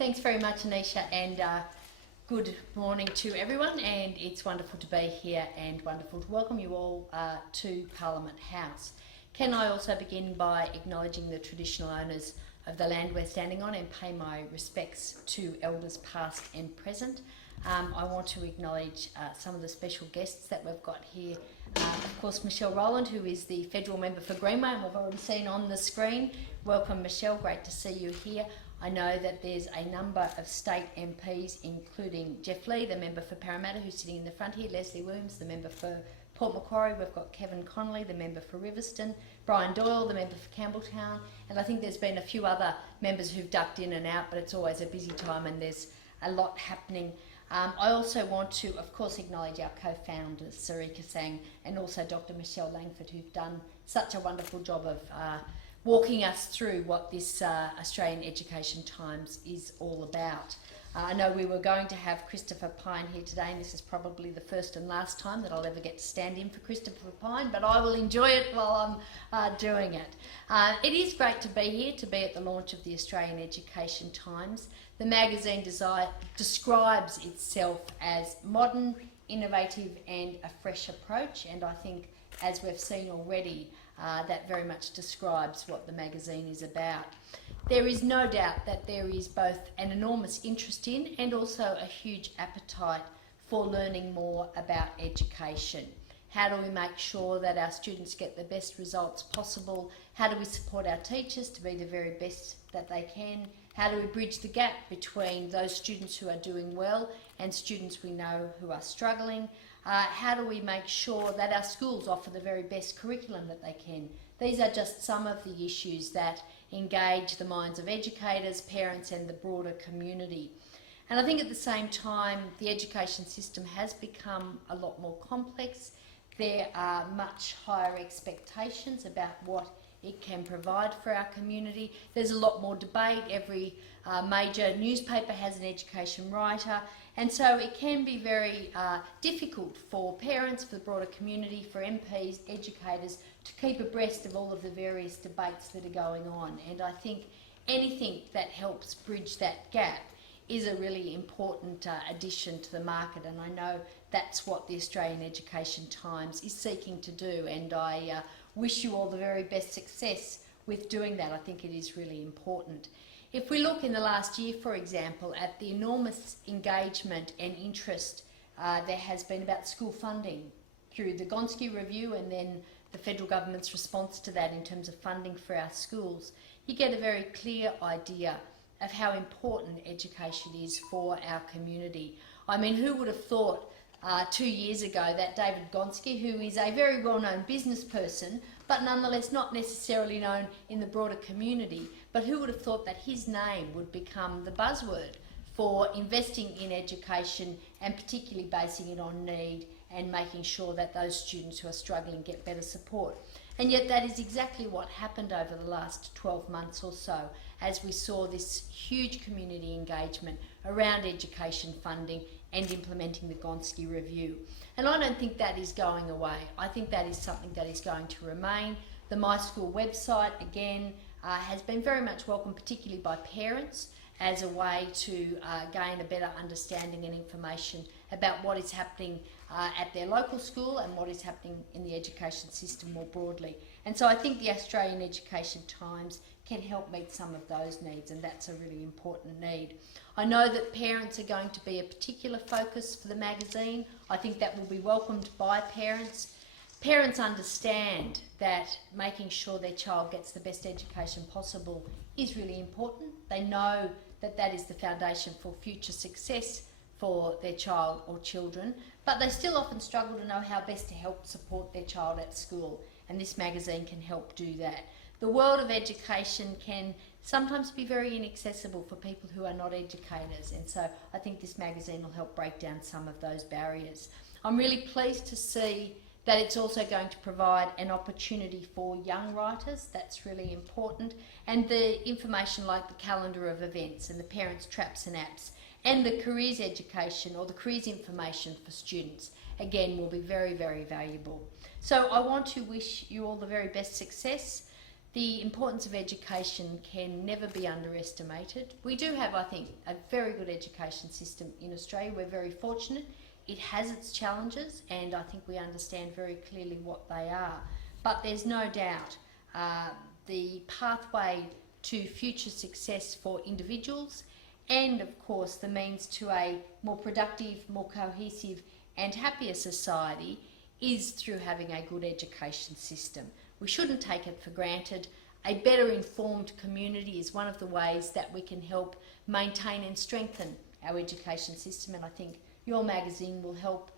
Thanks very much, Anisha, and good morning to everyone. And it's wonderful to be here and wonderful to welcome you all to Parliament House. Can I also begin by acknowledging the traditional owners of the land we're standing on and pay my respects to elders past and present. I want to acknowledge some of the special guests that we've got here. Of course, Michelle Rowland, who is the federal member for Greenway, and we've already seen on the screen. Welcome, Michelle. Great to see you here. I know that there's a number of state MPs, including Jeff Lee, the member for Parramatta, who's sitting in the front here, Leslie Williams, the member for Port Macquarie. We've got Kevin Connolly, the member for Riverstone, Brian Doyle, the member for Campbelltown, and I think there's been a few other members who've ducked in and out, but it's always a busy time and there's a lot happening. I also want to, of course, acknowledge our co-founders, Sarika Sang and also Dr. Michelle Langford, who've done such a wonderful job of walking us through what this Australian Education Times is all about. I know we were going to have Christopher Pyne here today, and this is probably the first and last time that I'll ever get to stand in for Christopher Pyne, but I will enjoy it while I'm doing it. It is great to be here, to be at the launch of the Australian Education Times. The magazine describes itself as modern, innovative and a fresh approach, and I think, as we've seen already, that very much describes what the magazine is about. There is no doubt that there is both an enormous interest in and also a huge appetite for learning more about education. How do we make sure that our students get the best results possible? How do we support our teachers to be the very best that they can? How do we bridge the gap between those students who are doing well and students we know who are struggling? How do we make sure that our schools offer the very best curriculum that they can? These are just some of the issues that engage the minds of educators, parents and the broader community. And I think at the same time, the education system has become a lot more complex. There are much higher expectations about what it can provide for our community. There's a lot more debate. Every major newspaper has an education writer, and so it can be very difficult for parents, for the broader community, for MPs, educators to keep abreast of all of the various debates that are going on. And I think anything that helps bridge that gap is a really important addition to the market, and I know that's what the Australian Education Times is seeking to do, and I wish you all the very best success with doing that. I think it is really important. If we look in the last year, for example, at the enormous engagement and interest there has been about school funding through the Gonski Review and then the federal government's response to that in terms of funding for our schools, you get a very clear idea of how important education is for our community. I mean, who would have thought 2 years ago that David Gonski, who is a very well-known business person, but nonetheless not necessarily known in the broader community, but who would have thought that his name would become the buzzword for investing in education and particularly basing it on need and making sure that those students who are struggling get better support. And yet that is exactly what happened over the last 12 months or so, as we saw this huge community engagement around education funding and implementing the Gonski Review. And I don't think that is going away. I think that is something that is going to remain. The My School website, again, has been very much welcomed, particularly by parents, as a way to gain a better understanding and information about what is happening at their local school and what is happening in the education system more broadly. And so I think the Australian Education Times can help meet some of those needs, and that's a really important need. I know that parents are going to be a particular focus for the magazine. I think that will be welcomed by parents. Parents understand that making sure their child gets the best education possible is really important. They know that that is the foundation for future success for their child or children, but they still often struggle to know how best to help support their child at school, and this magazine can help do that. The world of education can sometimes be very inaccessible for people who are not educators, and so I think this magazine will help break down some of those barriers. I'm really pleased to see that it's also going to provide an opportunity for young writers. That's really important. And the information like the calendar of events and the parents' traps and apps and the careers education or the careers information for students, again, will be very, very valuable. So I want to wish you all the very best success. The importance of education can never be underestimated. We do have, I think, a very good education system in Australia. We're very fortunate. It has its challenges, and I think we understand very clearly what they are. But there's no doubt the pathway to future success for individuals, and of course the means to a more productive, more cohesive and happier society is through having a good education system. We shouldn't take it for granted. A better informed community is one of the ways that we can help maintain and strengthen our education system, and I think your magazine will help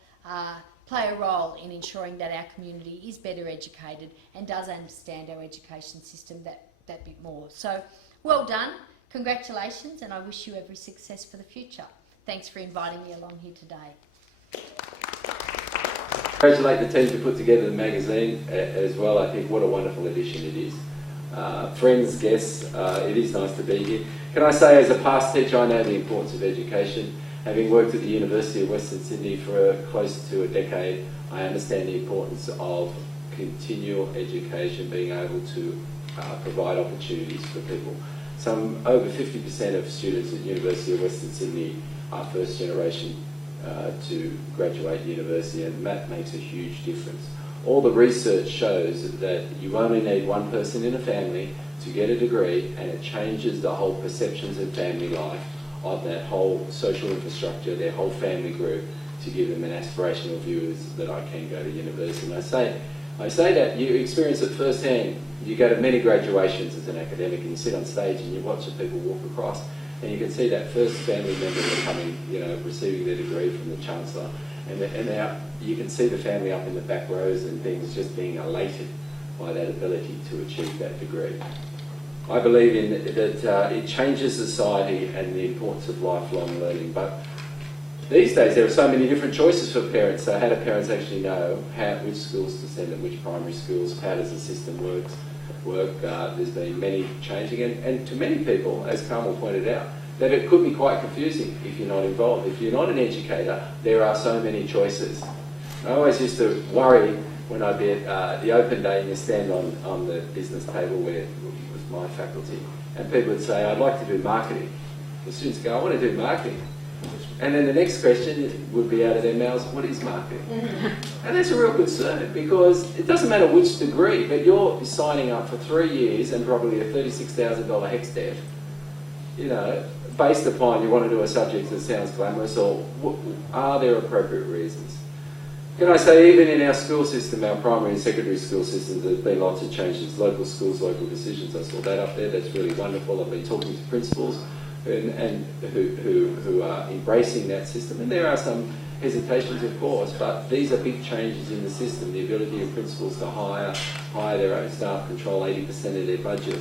play a role in ensuring that our community is better educated and does understand our education system that bit more. So well done, congratulations, and I wish you every success for the future. Thanks for inviting me along here today. Congratulate the team to put together the magazine as well. I think what a wonderful edition it is. Friends, guests, it is nice to be here. Can I say, as a past teacher, I know the importance of education. Having worked at the University of Western Sydney for close to a decade, I understand the importance of continual education, being able to provide opportunities for people. Over 50% of students at the University of Western Sydney are first generation to graduate university, and that makes a huge difference. All the research shows that you only need one person in a family to get a degree, and it changes the whole perceptions of family life, of that whole social infrastructure, their whole family group, to give them an aspirational view that I can go to university. And I say that you experience it firsthand. You go to many graduations as an academic, and you sit on stage and you watch the people walk across, and you can see that first family member coming, receiving their degree from the Chancellor, and now you can see the family up in the back rows and things just being elated by that ability to achieve that degree. I believe in that it changes society and the importance of lifelong learning, but these days there are so many different choices for parents. So how do parents actually know which schools to send them, which primary schools, how does the system work? There's been many changing, and to many people, as Carmel pointed out, that it could be quite confusing if you're not involved. If you're not an educator, there are so many choices. I always used to worry when I'd be at the open day and you stand on the business table where it was my faculty, and people would say, I'd like to do marketing. The students go, I want to do marketing. And then the next question would be out of their mouths, what is marketing? And that's a real concern, because it doesn't matter which degree, but you're signing up for 3 years and probably a $36,000 HEX debt, based upon you want to do a subject that sounds glamorous, or are there appropriate reasons? Can I say, even in our school system, our primary and secondary school systems, there's been lots of changes. Local schools, local decisions, I saw that up there, that's really wonderful. I've been talking to principals and who are embracing that system, and there are some hesitations, of course, but these are big changes in the system. The ability of principals to hire their own staff, control 80% of their budget,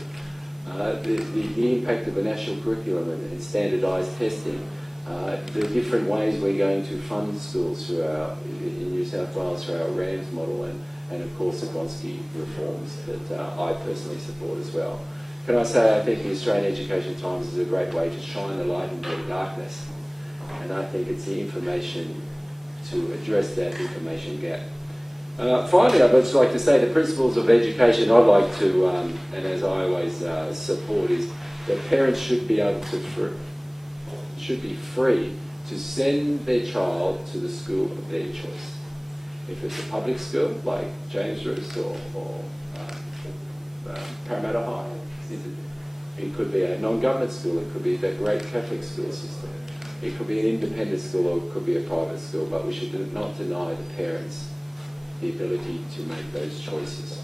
the impact of a national curriculum and standardised testing, the different ways we're going to fund schools in New South Wales through our RAMS model, and of course the Gonski reforms that I personally support as well. Can I say, I think the Australian Education Times is a great way to shine the light into the darkness, and I think it's the information to address that information gap. Finally, I'd just like to say the principles of education I'd like to, and as I always support, is that parents should be able to should be free to send their child to the school of their choice. If it's a public school like James Roos or Parramatta High, it could be a non-government school, it could be the great Catholic school system, it could be an independent school, or it could be a private school, but we should not deny the parents the ability to make those choices.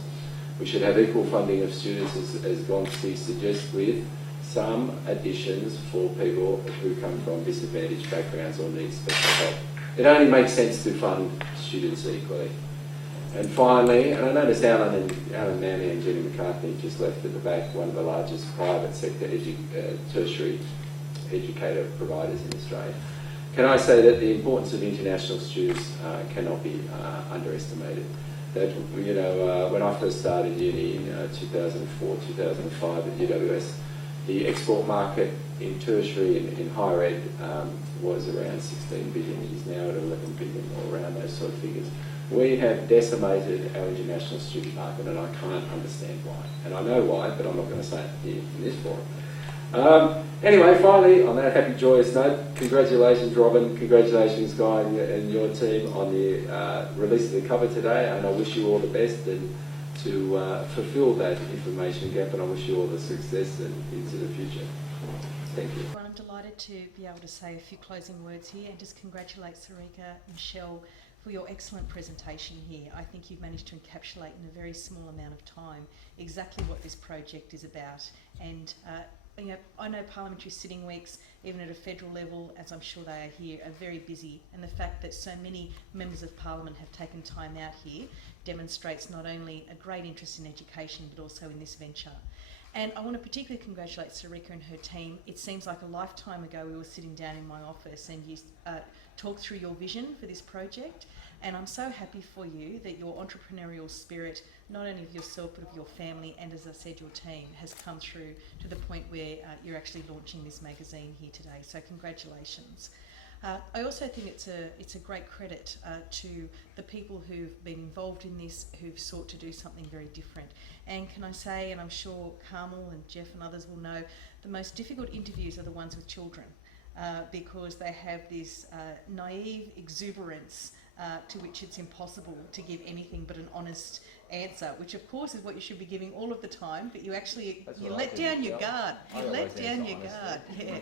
We should have equal funding of students, as Gonski suggests, with some additions for people who come from disadvantaged backgrounds or need special help. It only makes sense to fund students equally. And finally, and I noticed Alan Manley and Jenny McCarthy just left at the back, one of the largest private sector tertiary educator providers in Australia. Can I say that the importance of international students cannot be underestimated? That, when I first started uni in 2004, 2005 at UWS, the export market in tertiary and in higher ed was around 16 billion. It is now at 11 billion, or around those sort of figures. We have decimated our international student market, and I can't understand why. And I know why, but I'm not going to say it here in this forum. Anyway, finally, on that happy, joyous note, congratulations, Robin. Congratulations, Guy, and your team on the release of the cover today. And I wish you all the best and to fulfil that information gap. And I wish you all the success into the future. Thank you. I'm delighted to be able to say a few closing words here and just congratulate Sarika, Michelle, for your excellent presentation here. I think you've managed to encapsulate in a very small amount of time exactly what this project is about. And you know, I know parliamentary sitting weeks, even at a federal level, as I'm sure they are here, are very busy. And the fact that so many members of parliament have taken time out here demonstrates not only a great interest in education, but also in this venture. And I want to particularly congratulate Sarika and her team. It seems like a lifetime ago we were sitting down in my office and you talked through your vision for this project. And I'm so happy for you that your entrepreneurial spirit, not only of yourself but of your family and, as I said, your team, has come through to the point where you're actually launching this magazine here today. So congratulations. I also think it's a great credit to the people who've been involved in this, who've sought to do something very different. And can I say, and I'm sure Carmel and Jeff and others will know, the most difficult interviews are the ones with children because they have this naive exuberance to which it's impossible to give anything but an honest answer, which of course is what you should be giving all of the time, but you actually, you let down your guard. You let down your guard, yeah.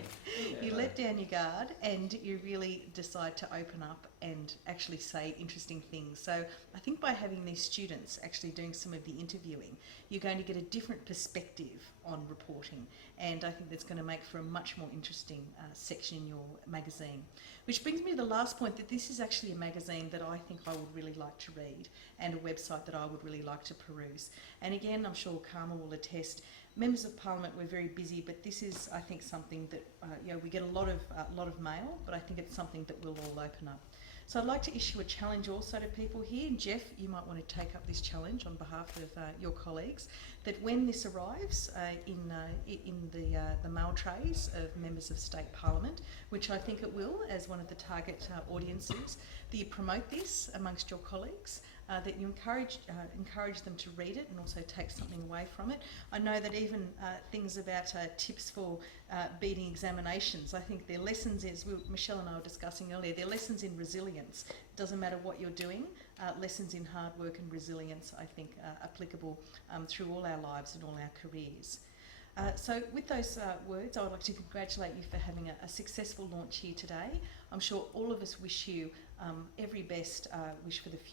You let down your guard and you really decide to open up and actually say interesting things. So I think by having these students actually doing some of the interviewing, you're going to get a different perspective on reporting, and I think that's going to make for a much more interesting section in your magazine. Which brings me to the last point, that this is actually a magazine that I think I would really like to read and a website that I would really like to peruse. And again, I'm sure Karma will attest, members of Parliament, we're very busy, but this is, I think, something that, you know, we get a lot of mail, but I think it's something that we'll all open up. So I'd like to issue a challenge also to people here. Jeff, you might want to take up this challenge on behalf of your colleagues, that when this arrives in the mail trays of members of State Parliament, which I think it will as one of the target audiences, that you promote this amongst your colleagues, that you encourage them to read it and also take something away from it. I know that even things about tips for beating examinations, I think they're lessons, as Michelle and I were discussing earlier, they're lessons in resilience. It doesn't matter what you're doing, lessons in hard work and resilience, I think, are applicable through all our lives and all our careers. So with those words, I would like to congratulate you for having a successful launch here today. I'm sure all of us wish you every best wish for the future.